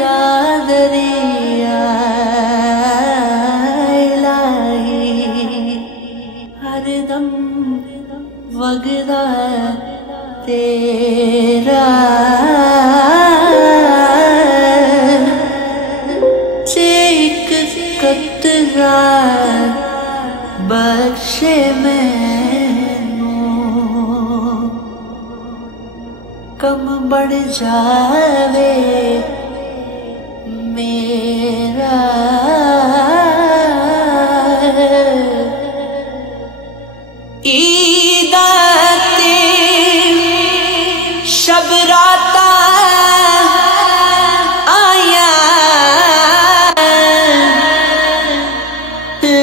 दा दरिया इलाही हरदम वगदा तेरा एक कतरा बख्शे मैनू कम बढ़ जावे मेरा ईदा ते शब राता आया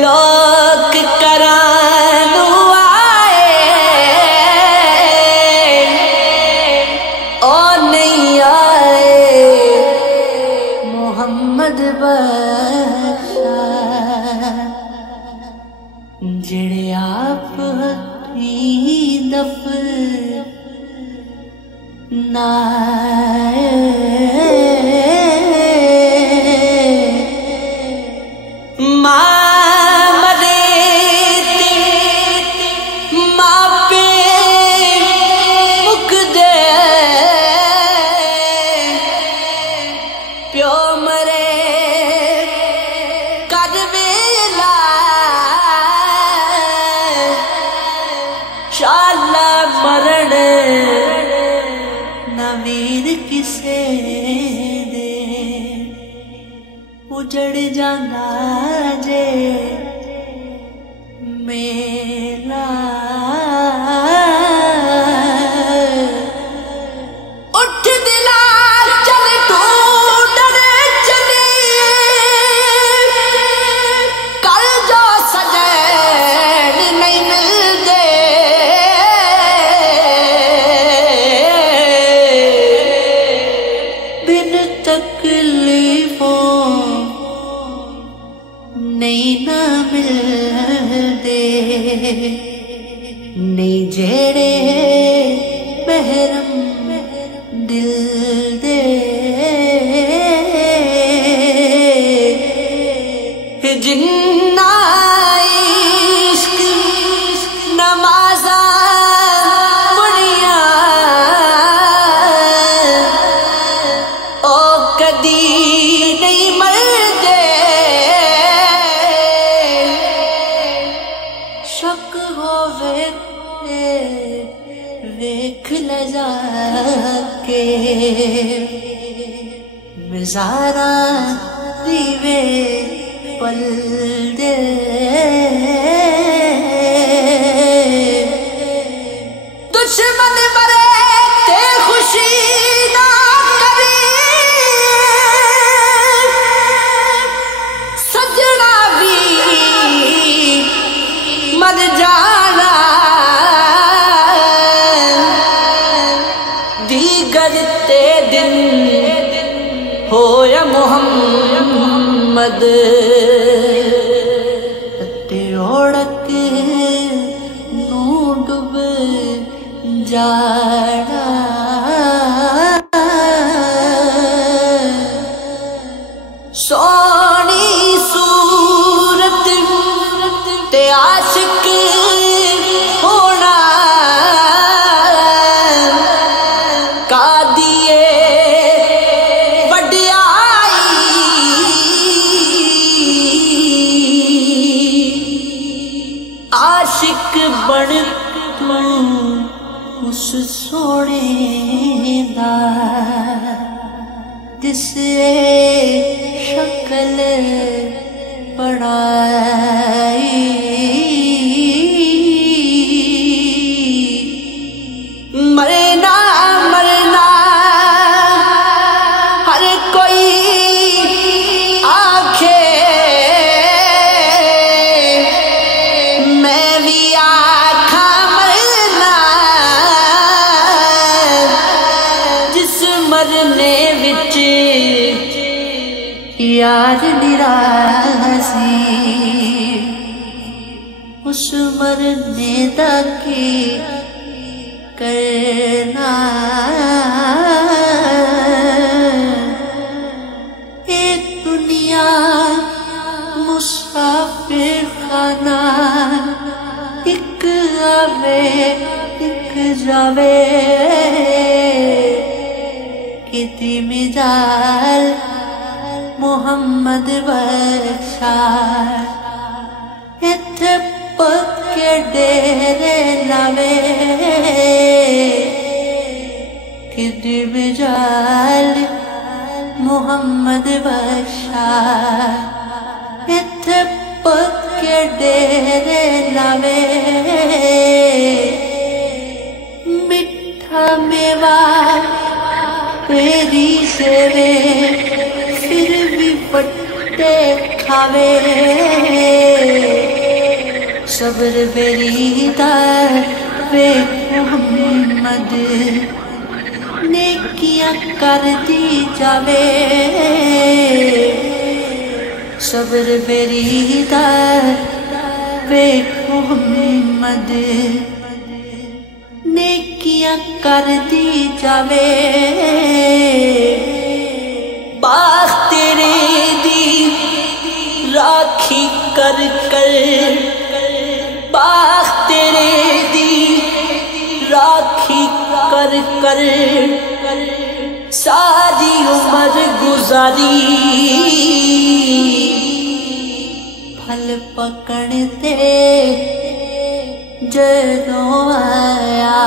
लोक करानू आए ओ नहीं आए मोहम्मद बख्शा जेड़े आप दफ नाए प्यो मरे कद वेला शाला मरण नवीर किसे दे उजड़ जांदा जे मेला नहीं ना मिलदे नहीं जेड़े महरम दिल दे जिन्ना इश्क नमाज़ा पढ़िया ओ कदी नहीं मरदे शक होवे वेख ले जाके मज़ारा दीवे पल दे दुश्मन मरे ते खुशी ना करी सजना भी मर जाना दीगर ते दिन होया मोहम्मद ते ओढ़क नू डूब जाना सोनी सूरत ते आशिक होना का दिए आशिक बन तू उस सोने दा जिसे शक्ल बनाई मरना मरना हर कोई आखे मैं भी आखा मरना जिस मरने विच यार निरासी उस मरने दा की करना जमाना एक आवे एक जावे किती मिजाल मोहम्मद बख्शार इत्थे पक्के डेरे लावे किती मिजाल मोहम्मद बख्शार इत्थे पक्के डेरे लावे मिठा मेवा पेरी सेवे फिर भी पट्टे खावे सब्र बेरीदा वे मोहम्मद नेकियां कर दी जावे सब्र बेरीदा वे मोहम्मद नेकियां कर दी जावे बाग तेरे दी राखी कर कर बाग तेरे दी राखी कर कर सारी उम्र गुजारी फल पकड़ते जदों आया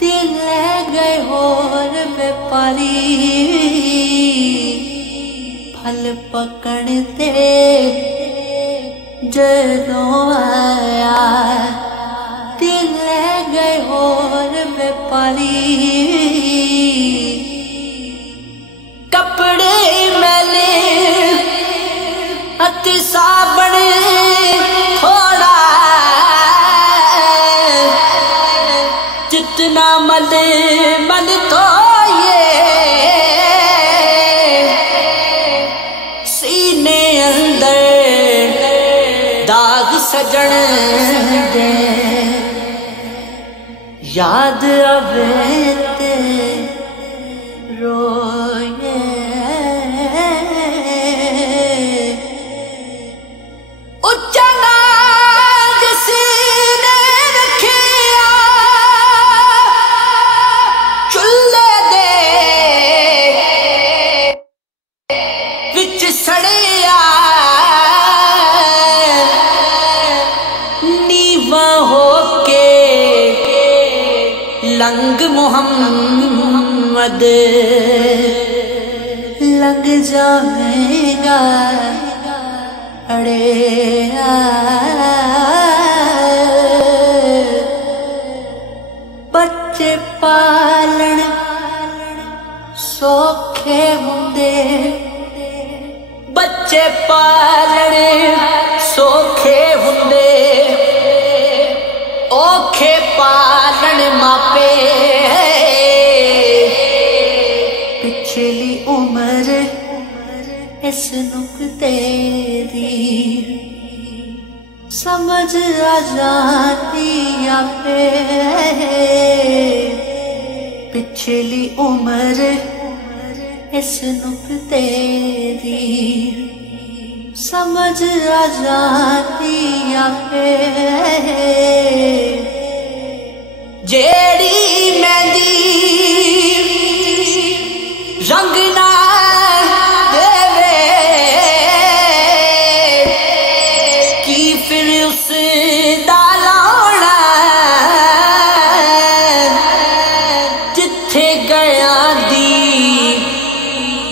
दिल ले गए होर व्यापारी फल पकड़ते जदों आया दिल ले गए होर व्यापारी कपड़े मैले अति साबण थोड़ा जितना मले मन तो ये सीने अंदर दाग सजन दे याद आवे ते रोए उच्चना जिसने रखिया चुल्ले दे विच सड़िया नीवा होके लंग मोहम्मद लंग जाएगा अड़े बच्चे पालन सौखे हुंदे बच्चे पालन सौखे हुंदे औखे पालन मापे पिछली उम्र इस नुक्ते दी समझ आ जाती आपे पिछली उम्र इस नुक्ते दी समझ आ जाती आपे जेड़ी मेहंदी रंग ना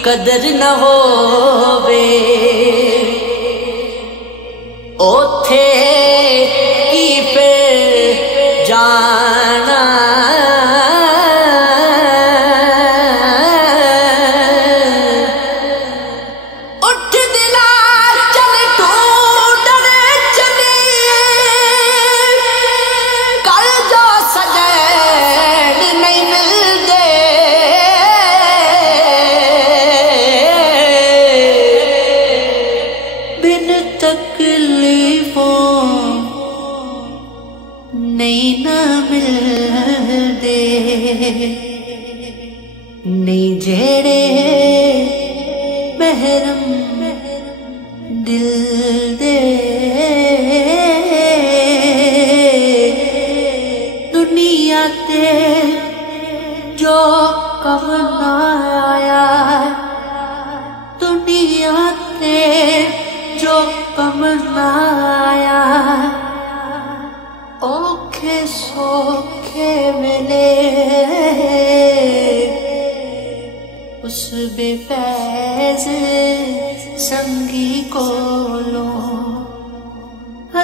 कदर न होवे ओथे की पे जाना उठ दिला चल तू डर चली कल जो सजन नहीं मिलते नहीं ना मिलदे नहीं जेड़े महरम दिल दे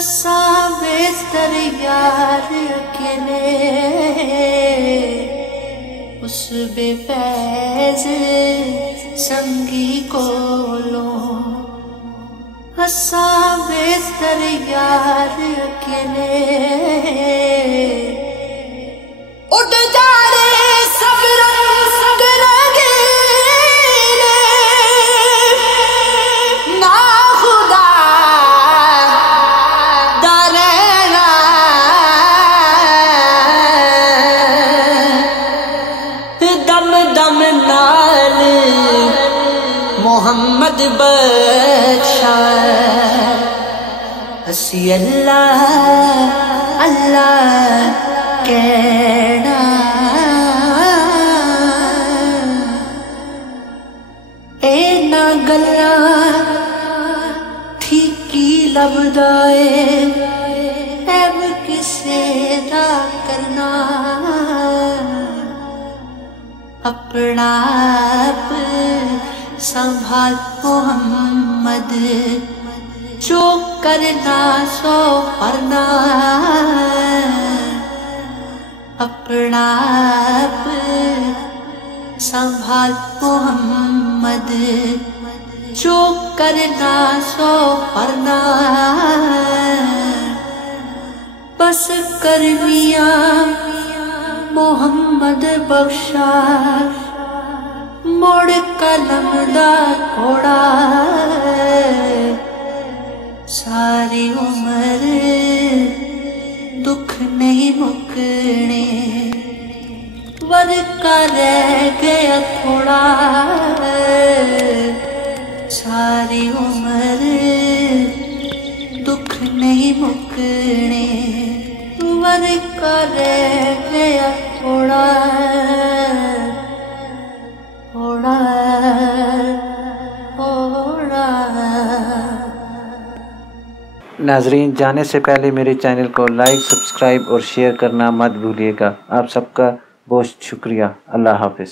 हसा बेस्तर यार अकेले उस बेफैज संगी कोलो हसा बेस्तर यार अकेले उड़ जा रे सब रंग रंगीले ना खुदा दरेना दम दम नाल मोहम्मद बख्शा असी अल्लाह अल्लाह कहना ए ना गल्ला ठीकी लभदा ऐब किसे दा करना अपना आप संभाल मोहम्मद जो करना सो करना अपना आप संभाल मोहम्मद जो करना सो करना बस करनिया मोहम्मद बख्शा मोड़ कलम दा घोड़ा सारी उम्र दुख नहीं मुकने वर्का रह गया थोड़ा सारी उम्र दुख नहीं मुकने वर्का रह गया थोड़ा थोड़ा थोड़ा। नाजरीन, जाने से पहले मेरे चैनल को लाइक, सब्सक्राइब और शेयर करना मत भूलिएगा। आप सबका बहुत शुक्रिया। अल्लाह हाफिज़।